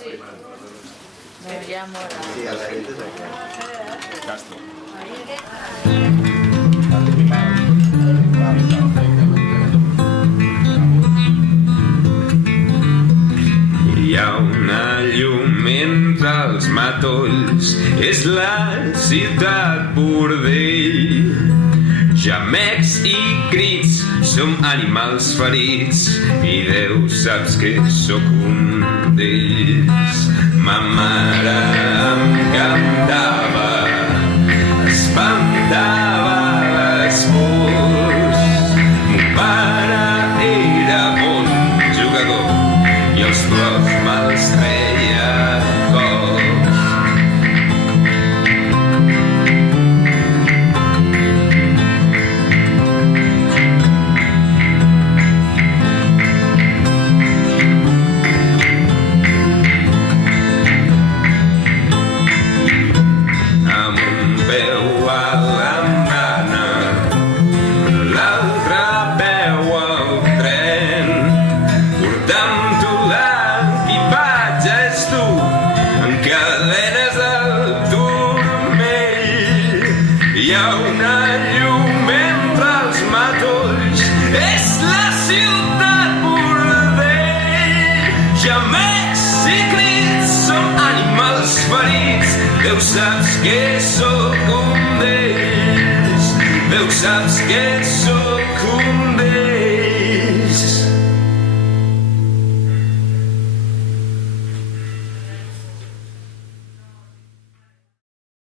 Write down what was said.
Ja mola. Sí, a la gente es aquí. Castro. Hi ha una llum entre els matolls, és la ciutat bordell. Gemecs i crits, som animals ferits, i Déu saps que sóc un d'ells. Ma mare em cantava, espantava les pors. Mon pare era bon jugador i els plors me'ls treia cops. Amb un peu a l'andana, l'altre peu al tren, portant-ho l'equipatge és tu, amb cadenes al turmell. Hi ha una llum entre els matolls, és la ciutat bordell. Gemecs i crits, som animals ferits, Déu saps que sóc un d'ells. Déu saps que sóc un